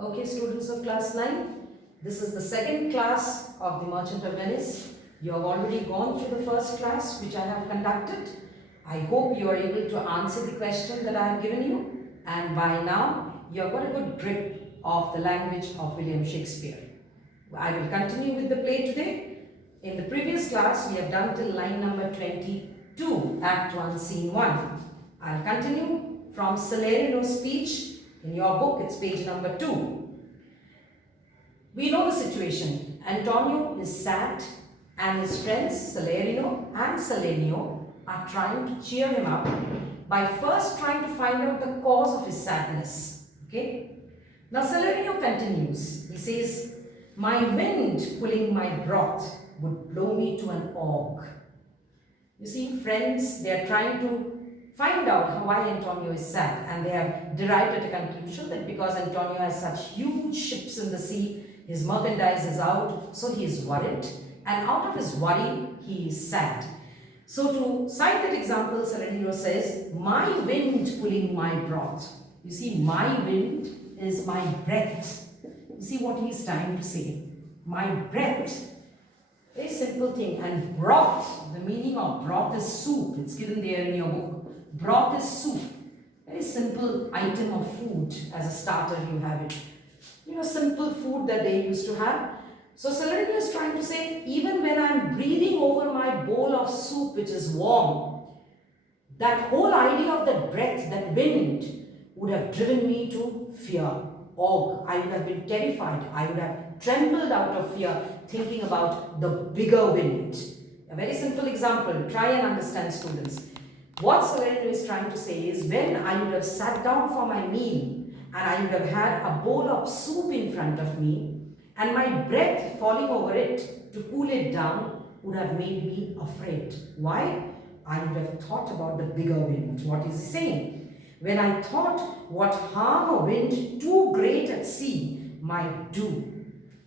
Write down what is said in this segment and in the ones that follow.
Okay, students of class 9, this is the second class of the Merchant of Venice. You have already gone through the first class which I have conducted. I hope you are able to answer the question that I have given you, and by now you have got a good grip of the language of William Shakespeare. I will continue with the play today. In the previous class we have done till line number 22, Act 1, Scene 1. I will continue from Salerino's speech. In your book, it's page number 2. We know the situation. Antonio is sad and his friends Salerino and Salenio are trying to cheer him up by first trying to find out the cause of his sadness. Okay? Now Salerino continues. He says, "My wind pulling my broth would blow me to an ague." You see, friends, they are trying to find out why Antonio is sad, and they have derived at a conclusion that because Antonio has such huge ships in the sea, his merchandise is out, so he is worried, and out of his worry, he is sad. So to cite that example, Salerino says, "My wind pulling my broth." You see, my wind is my breath. You see what he is trying to say? My breath. Very simple thing. And broth, the meaning of broth is soup. It's given there in your book. Broth is soup. Very simple item of food. As a starter you have it. You know, simple food that they used to have. So Salerino is trying to say, even when I'm breathing over my bowl of soup which is warm, that whole idea of that breath, that wind, would have driven me to fear. Awe. I would have been terrified. I would have trembled out of fear thinking about the bigger wind. A very simple example. Try and understand, students. What Salerino is trying to say is, when I would have sat down for my meal and I would have had a bowl of soup in front of me and my breath falling over it to cool it down would have made me afraid. Why? I would have thought about the bigger wind. What is he saying? When I thought what harm a wind too great at sea might do.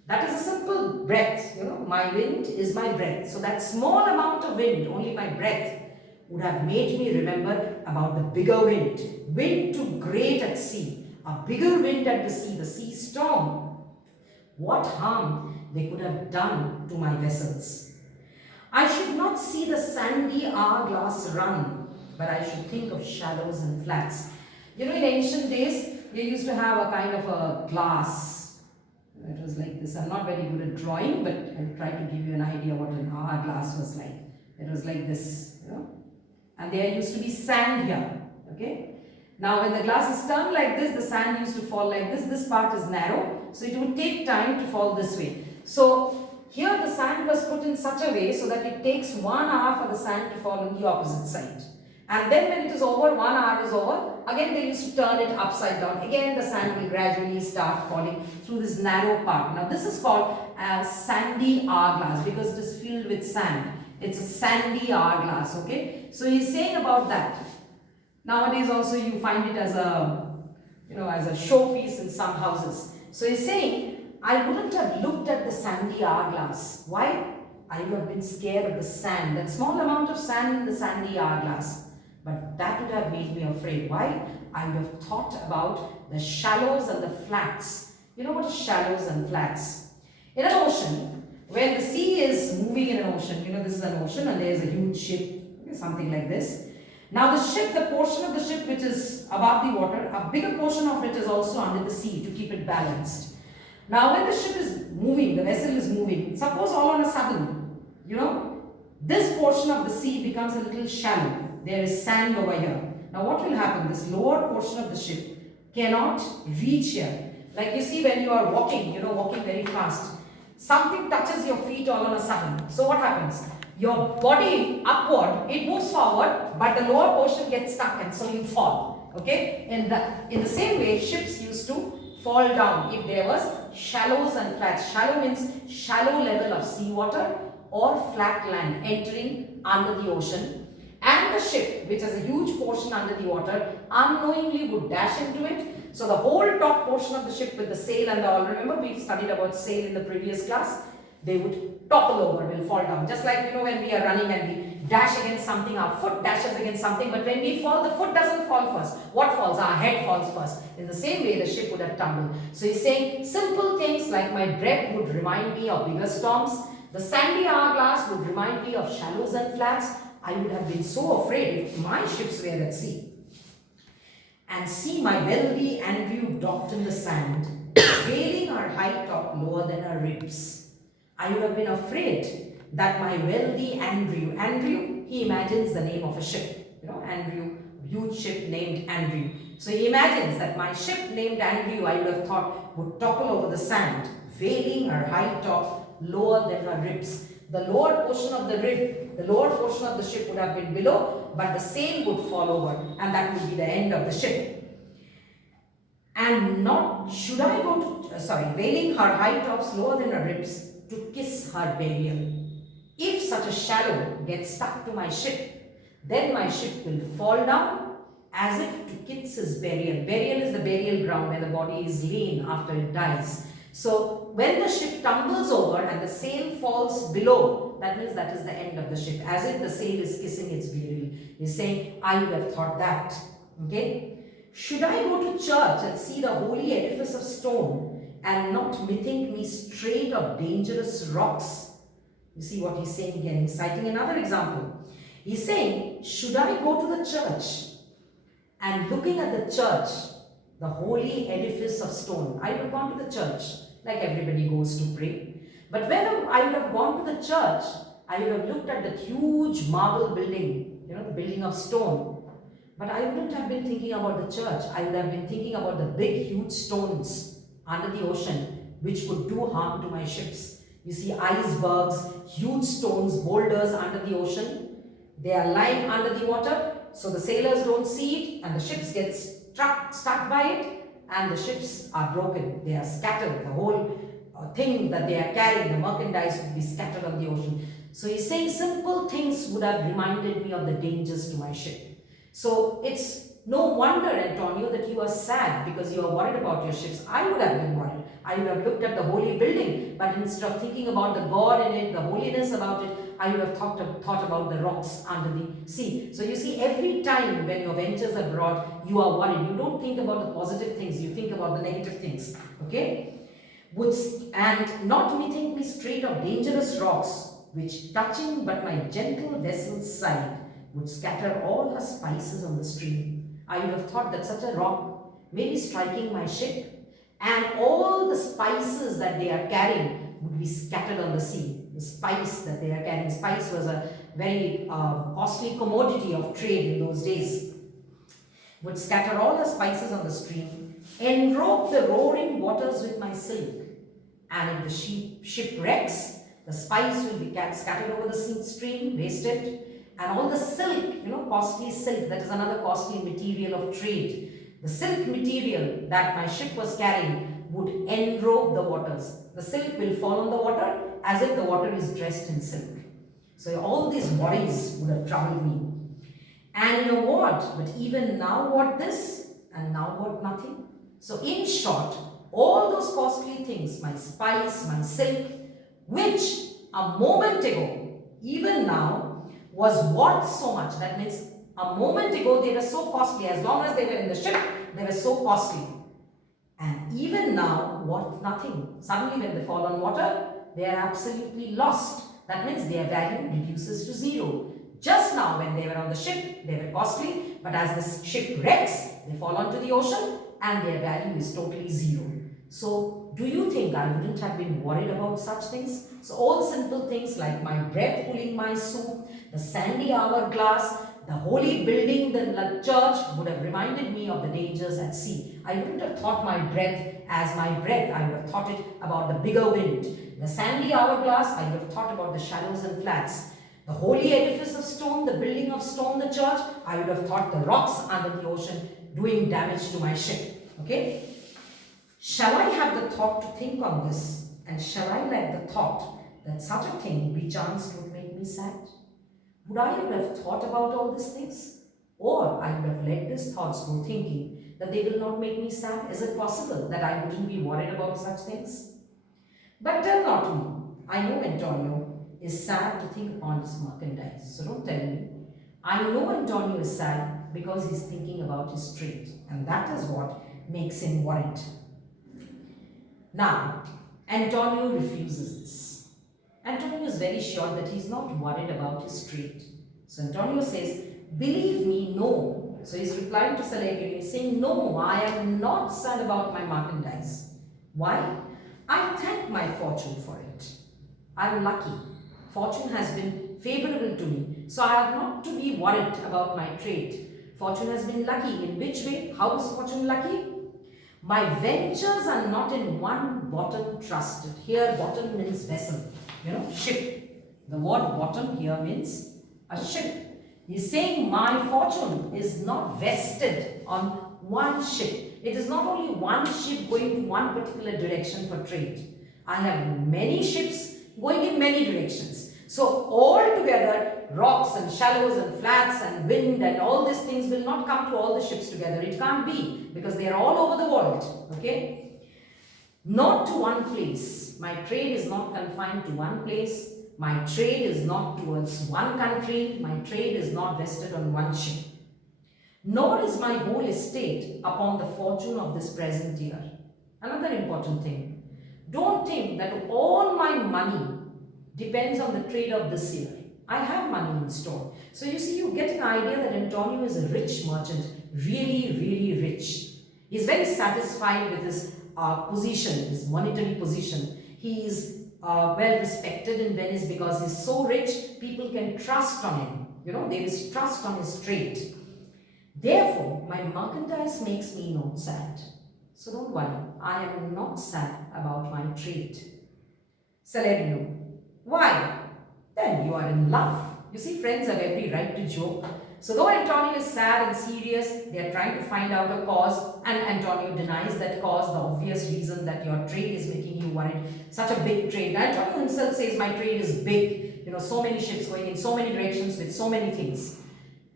That is a simple breath. You know, my wind is my breath. So that small amount of wind, only my breath, would have made me remember about the bigger wind. Wind too great at sea. A bigger wind at the sea storm. What harm they could have done to my vessels. I should not see the sandy hourglass run, but I should think of shallows and flats. You know, in ancient days, they used to have a kind of a glass. It was like this. I'm not very good at drawing, but I'll try to give you an idea what an hourglass was like. It was like this, you know. And there used to be sand here, okay. Now when the glass is turned like this, the sand used to fall like this. This part is narrow, so it would take time to fall this way. So here the sand was put in such a way so that it takes 1 hour for the sand to fall on the opposite side. And then when it is over, 1 hour is over, again they used to turn it upside down. Again the sand will gradually start falling through this narrow part. Now this is called a sandy hourglass because it is filled with sand. It's a sandy hourglass, okay. So he's saying about that. Nowadays also you find it as a, you know, as a showpiece in some houses. So he's saying, I wouldn't have looked at the sandy hourglass. Why? I would have been scared of the sand, that small amount of sand in the sandy hourglass. But that would have made me afraid. Why? I would have thought about the shallows and the flats. You know what is shallows and flats? In an ocean, when the sea is moving in an ocean, you know, this is an ocean and there is a huge ship, okay, something like this. Now the ship, the portion of the ship which is above the water, a bigger portion of it is also under the sea to keep it balanced. Now when the ship is moving, the vessel is moving, suppose all on a sudden, you know, this portion of the sea becomes a little shallow. There is sand over here. Now what will happen? This lower portion of the ship cannot reach here. Like you see when you are walking, you know, walking very fast. Something touches your feet all on a sudden. So what happens? Your body upward, it moves forward, but the lower portion gets stuck and so you fall. Okay? In the same way, ships used to fall down if there was shallows and flats. Shallow means shallow level of seawater or flat land entering under the ocean. And the ship, which has a huge portion under the water, unknowingly would dash into it. So the whole top portion of the ship with the sail and the all, remember we studied about sail in the previous class, they would topple over, will fall down. Just like, you know, when we are running and we dash against something, our foot dashes against something, but when we fall, the foot doesn't fall first. What falls? Our head falls first. In the same way, the ship would have tumbled. So he's saying simple things like my breath would remind me of bigger storms. The sandy hourglass would remind me of shallows and flats. I would have been so afraid if my ships were at sea. And see my wealthy Andrew docked in the sand, veiling her high top lower than her ribs. I would have been afraid that my wealthy Andrew, he imagines the name of a ship, Andrew, huge ship named Andrew. So he imagines that my ship named Andrew, I would have thought, would topple over the sand, veiling her high top lower than her ribs. The lower portion of the rib, the lower portion of the ship would have been below, but the sail would fall over, and that would be the end of the ship. And not, should I go to, veiling her high tops lower than her ribs to kiss her burial. If such a shallow gets stuck to my ship, then my ship will fall down as if to kiss his burial. Burial is the burial ground where the body is lain after it dies. So when the ship tumbles over and the sail falls below, that means that is the end of the ship, as if the sail is kissing its burial. He's saying, I would have thought that. Okay? Should I go to church and see the holy edifice of stone and not bethink me straight of dangerous rocks? You see what he's saying again. He's citing another example. He's saying, should I go to the church and looking at the church, the holy edifice of stone. I would have gone to the church, like everybody goes to pray. But when I would have gone to the church, I would have looked at the huge marble building, the building of stone. But I wouldn't have been thinking about the church. I would have been thinking about the big, huge stones under the ocean, which could do harm to my ships. You see icebergs, huge stones, boulders under the ocean. They are lying under the water, so the sailors don't see it, and the ships get stuck by it, and the ships are broken. They are scattered. The whole thing that they are carrying, the merchandise, would be scattered on the ocean. So he's saying simple things would have reminded me of the dangers to my ship. So it's no wonder, Antonio, that you are sad because you are worried about your ships. I would have been worried. I would have looked at the holy building, but instead of thinking about the God in it, the holiness about it, I would have thought about the rocks under the sea. So you see, every time when your ventures abroad, you are worried. You don't think about the positive things, you think about the negative things. Okay? And not methink me straight of dangerous rocks, which touching but my gentle vessel's side, would scatter all her spices on the stream. I would have thought that such a rock may be striking my ship, and all the spices that they are carrying would be scattered on the sea. The spice that they are carrying, spice was a very costly commodity of trade in those days, would scatter all the spices on the stream, enrobe the roaring waters with my silk, and if the ship wrecks, the spice will be scattered over the stream, wasted. And all the silk, costly silk, that is another costly material of trade. The silk material that my ship was carrying would enrobe the waters. The silk will fall on the water as if the water is dressed in silk. So all these worries would have troubled me. And what? But even now what this? And now what nothing? So in short, all those costly things, my spice, my silk, which a moment ago, even now, was worth so much. That means a moment ago they were so costly. As long as they were in the ship, they were so costly. And even now, worth nothing. Suddenly when they fall on water, they are absolutely lost. That means their value reduces to zero. Just now when they were on the ship, they were costly. But as the ship wrecks, they fall onto the ocean and their value is totally zero. So, do you think I wouldn't have been worried about such things? So, all simple things like my breath cooling my soup, the sandy hourglass, the holy building, the church would have reminded me of the dangers at sea. I wouldn't have thought my breath as my breath. I would have thought it about the bigger wind. The sandy hourglass, I would have thought about the shallows and flats. The holy edifice of stone, the building of stone, the church, I would have thought the rocks under the ocean doing damage to my ship. Okay? Shall I have the thought to think on this, and shall I like the thought that such a thing chance would make me sad? Would I have thought about all these things? Or I would have let these thoughts go thinking that they will not make me sad? Is it possible that I wouldn't be worried about such things? But tell not me, I know, Antonio, is sad to think upon his merchandise. So don't tell me. I know Antonio is sad because he's thinking about his trade, and that is what makes him worried. Now, Antonio refuses this. Antonio is very sure that he's not worried about his trade. So Antonio says, believe me, no. So he's replying to Saladino, he's saying, no, I am not sad about my merchandise. Why? I thank my fortune for it. I'm lucky. Fortune has been favorable to me. So I have not to be worried about my trade. Fortune has been lucky. In which way? How is fortune lucky? My ventures are not in one bottom trusted. Here bottom means vessel, ship. The word bottom here means a ship. He's saying my fortune is not vested on one ship. It is not only one ship going to one particular direction for trade. I have many ships going in many directions. So all together, rocks and shallows and flats and wind and all these things will not come to all the ships together. It can't be because they are all over the world. Okay? Not to one place. My trade is not confined to one place. My trade is not towards one country. My trade is not vested on one ship. Nor is my whole estate upon the fortune of this present year. Another important thing. Don't think that all my money depends on the trade of this year. I have money in store. So you see, you get an idea that Antonio is a rich merchant, really, really rich. He's very satisfied with his position, his monetary position. He is well respected in Venice because he's so rich, people can trust on him. There is trust on his trade. Therefore, my merchandise makes me not sad. So don't worry, I am not sad about my trade. Saladino, why? Then you are in love. You see, friends have every right to joke. So though Antonio is sad and serious, they are trying to find out a cause, and Antonio denies that cause, the obvious reason that your trade is making you worried. Such a big trade. Now, Antonio himself says my trade is big. So many ships going in so many directions with so many things.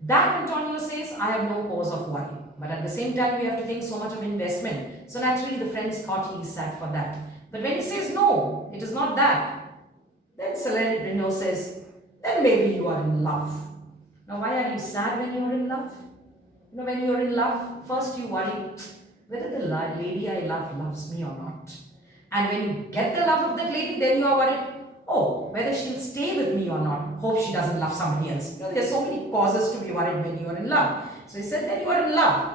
That Antonio says, I have no cause of worry. But at the same time, we have to think so much of investment. So naturally, the friends thought he is sad for that. But when he says, no, it is not that, then Saladino says, then maybe you are in love. Now, why are you sad when you are in love? When you are in love, first you worry whether the lady I love loves me or not. And when you get the love of that lady, then you are worried, oh, whether she'll stay with me or not. Hope she doesn't love somebody else. There are so many causes to be worried when you are in love. So he said, then you are in love.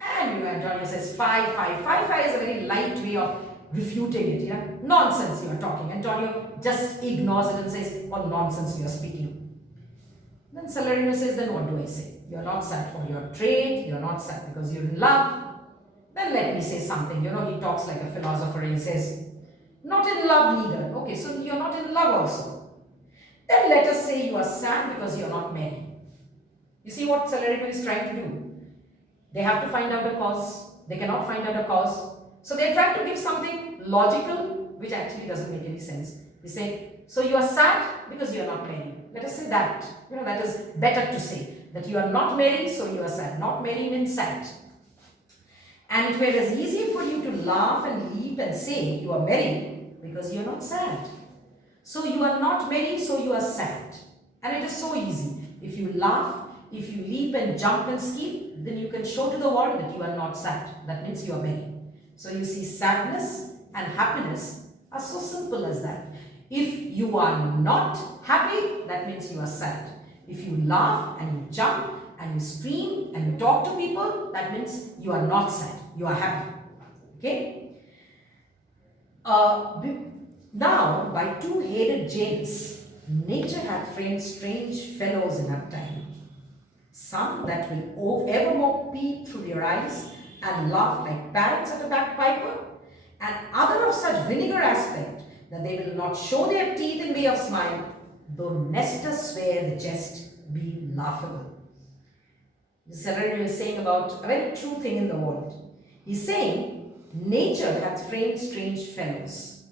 And Antonio says, five is a very light way of refuting it. Nonsense you are talking. Antonio just ignores it and says, what nonsense you are speaking. Then Saladino says, then what do I say? You are not sad for your trade. You are not sad because you are in love. Then let me say something. He talks like a philosopher. He says, not in love neither. Okay, so you are not in love also. Then let us say you are sad because you are not married. You see what Saladino is trying to do? They have to find out a cause. They cannot find out a cause. So they are trying to give something logical, which actually doesn't make any sense. They say, so you are sad because you are not married. Let us say that. That is better to say. That you are not married, so you are sad. Not married means sad. And it were as easy for you to laugh and leap and say you are married because you are not sad. So you are not married, so you are sad. And it is so easy. If you laugh, if you leap and jump and skip, then you can show to the world that you are not sad. That means you are married. So you see, sadness and happiness are so simple as that. If you are not happy, that means you are sad. If you laugh and you jump and you scream and you talk to people, that means you are not sad. You are happy. Okay? Now, by two-headed Janus, nature hath framed strange fellows in her time. Some that will evermore peep through their eyes and laugh like parrots at a bagpiper, and other of such vinegar aspect that they will not show their teeth in way of smile, though Nestor swear the jest be laughable. Saladino is saying about a very true thing in the world. He's saying, nature hath framed strange fellows.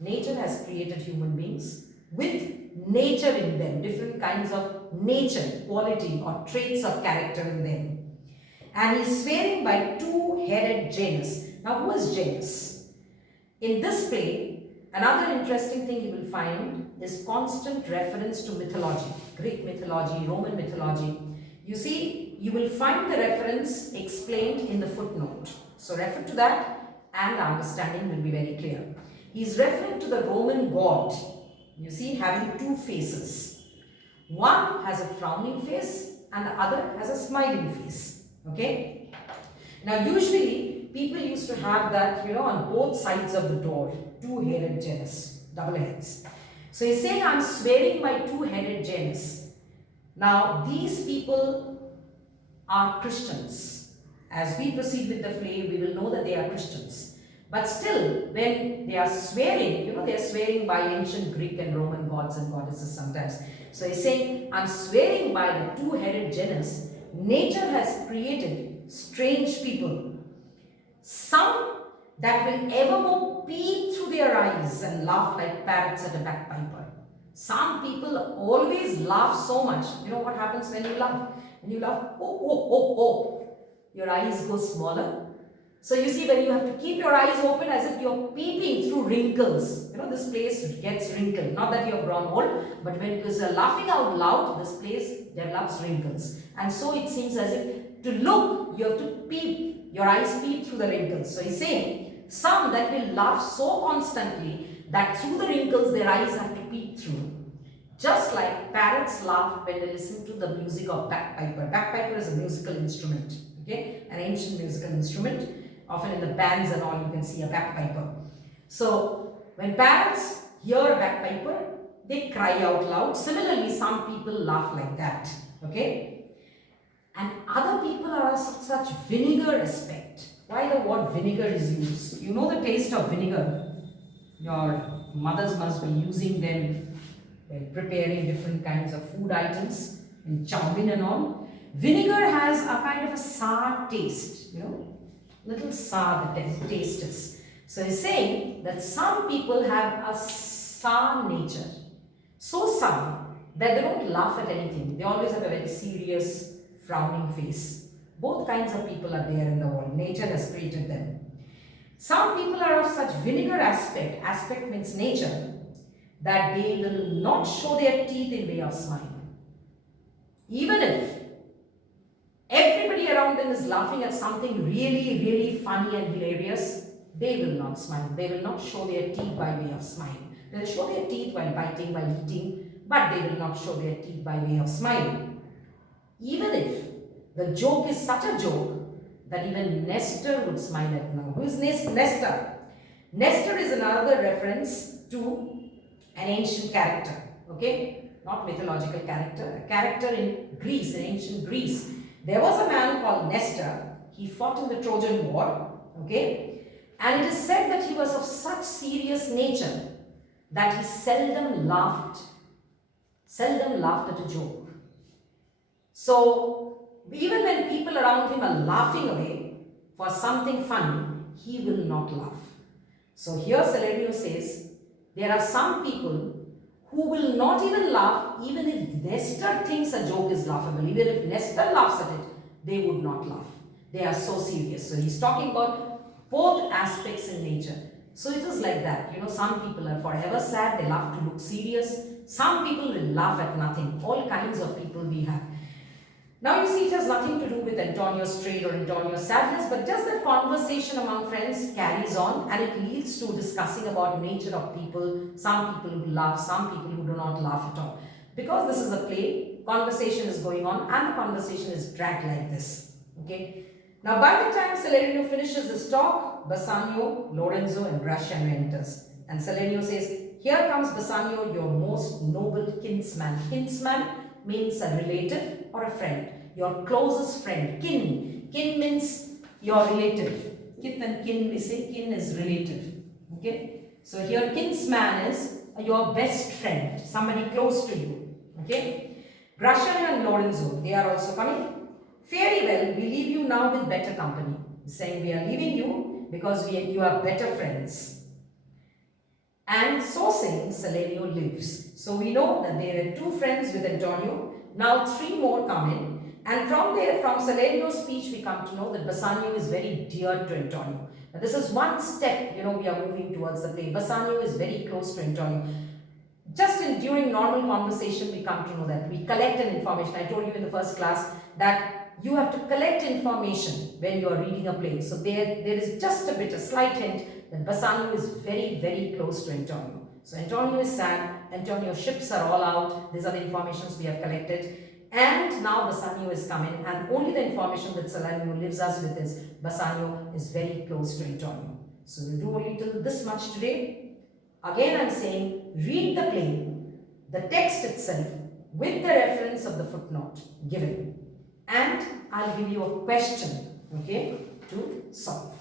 Nature has created human beings with nature in them, different kinds of nature, quality or traits of character in them. And he's swearing by two-headed Janus. Now, who is Janus? In this play, Another interesting thing you will find is constant reference to mythology, Greek mythology, Roman mythology. You see, you will find the reference explained in the footnote. So refer to that and the understanding will be very clear. He is referring to the Roman god, you see, having two faces. One has a frowning face and the other has a smiling face. Okay? Now usually people used to have that, on both sides of the door, two-headed Janus, double heads. So he's saying, I'm swearing by two-headed Janus. Now these people are Christians. As we proceed with the play, we will know that they are Christians. But still, when they are swearing, they are swearing by ancient Greek and Roman gods and goddesses sometimes. So he's saying, I'm swearing by the two-headed Janus. Nature has created strange people. Some that will evermore peep through their eyes and laugh like parrots at a bagpiper. Some people always laugh so much. You know what happens when you laugh? When you laugh, oh, oh, oh, oh, your eyes go smaller. So you see, when you have to keep your eyes open as if you're peeping through wrinkles. This place gets wrinkled. Not that you have grown old, but when you're laughing out loud, this place develops wrinkles. And so it seems as if to look, you have to peep, your eyes peep through the wrinkles. So he's saying, some that will laugh so constantly that through the wrinkles their eyes have to peep through. Just like parrots laugh when they listen to the music of bagpiper. Bagpiper is a musical instrument, okay? An ancient musical instrument. Often in the bands and all you can see a bagpiper. So when parrots hear a bagpiper, they cry out loud. Similarly, some people laugh like that, okay? And other people are of such vinegar aspect. Why the word vinegar is used? You know the taste of vinegar. Your mothers must be using them while preparing different kinds of food items in chow mein and all. Vinegar has a kind of a sour taste, little sour the taste is. So he's saying that some people have a sour nature. So sour that they don't laugh at anything. They always have a very serious, frowning face. Both kinds of people are there in the world. Nature has created them. Some people are of such vinegar aspect. Aspect means nature. That they will not show their teeth in way of smile. Even if everybody around them is laughing at something really, really funny and hilarious, they will not smile. They will not show their teeth by way of smile. They will show their teeth while biting, while eating, but they will not show their teeth by way of smile. Even if the joke is such a joke that even Nestor would smile at now. Who is Nestor? Nestor is another reference to an ancient character, okay? Not mythological character, a character in Greece, in ancient Greece. There was a man called Nestor. He fought in the Trojan War, okay? And it is said that he was of such serious nature that he seldom laughed at a joke. So, even when people around him are laughing away for something funny, he will not laugh. So here Salerno says, there are some people who will not even laugh even if Nestor thinks a joke is laughable. Even if Nestor laughs at it, they would not laugh. They are so serious. So he's talking about both aspects in nature. So it is like that. Some people are forever sad. They love to look serious. Some people will laugh at nothing. All kinds of people we have. Now you see, it has nothing to do with Antonio's trade or Antonio's sadness, but just that conversation among friends carries on and it leads to discussing about nature of people, some people who laugh, some people who do not laugh at all. Because this is a play, conversation is going on and the conversation is dragged like this. Okay. Now by the time Salerno finishes his talk, Bassanio, Lorenzo and Gratiano enters. And Salerno says, here comes Bassanio, your most noble kinsman. Kinsman means a relative or a friend, your closest friend. Kin means your relative. Kith and kin, we say kin is relative. Okay, so here kinsman is your best friend, somebody close to you. Okay, Gratiano and Lorenzo, they are also coming. Very well, we leave you now with better company. Saying we are leaving you because you are better friends. And so saying, Salerno lives. So we know that there are two friends with Antonio. Now three more come in. And from Salerno's speech, we come to know that Bassanio is very dear to Antonio. Now, this is one step, we are moving towards the play. Bassanio is very close to Antonio. Just during normal conversation, we come to know that we collect an information. I told you in the first class that you have to collect information when you are reading a play. So there is just a slight hint that Bassanio is very, very close to Antonio. So Antonio is sad, Antonio's ships are all out, these are the informations we have collected. And now Bassanio is coming, and only the information that Salanio leaves us with is Bassanio is very close to Antonio. So we'll do only till this much today. Again, I'm saying read the play, the text itself, with the reference of the footnote given. And I'll give you a question, okay, to solve.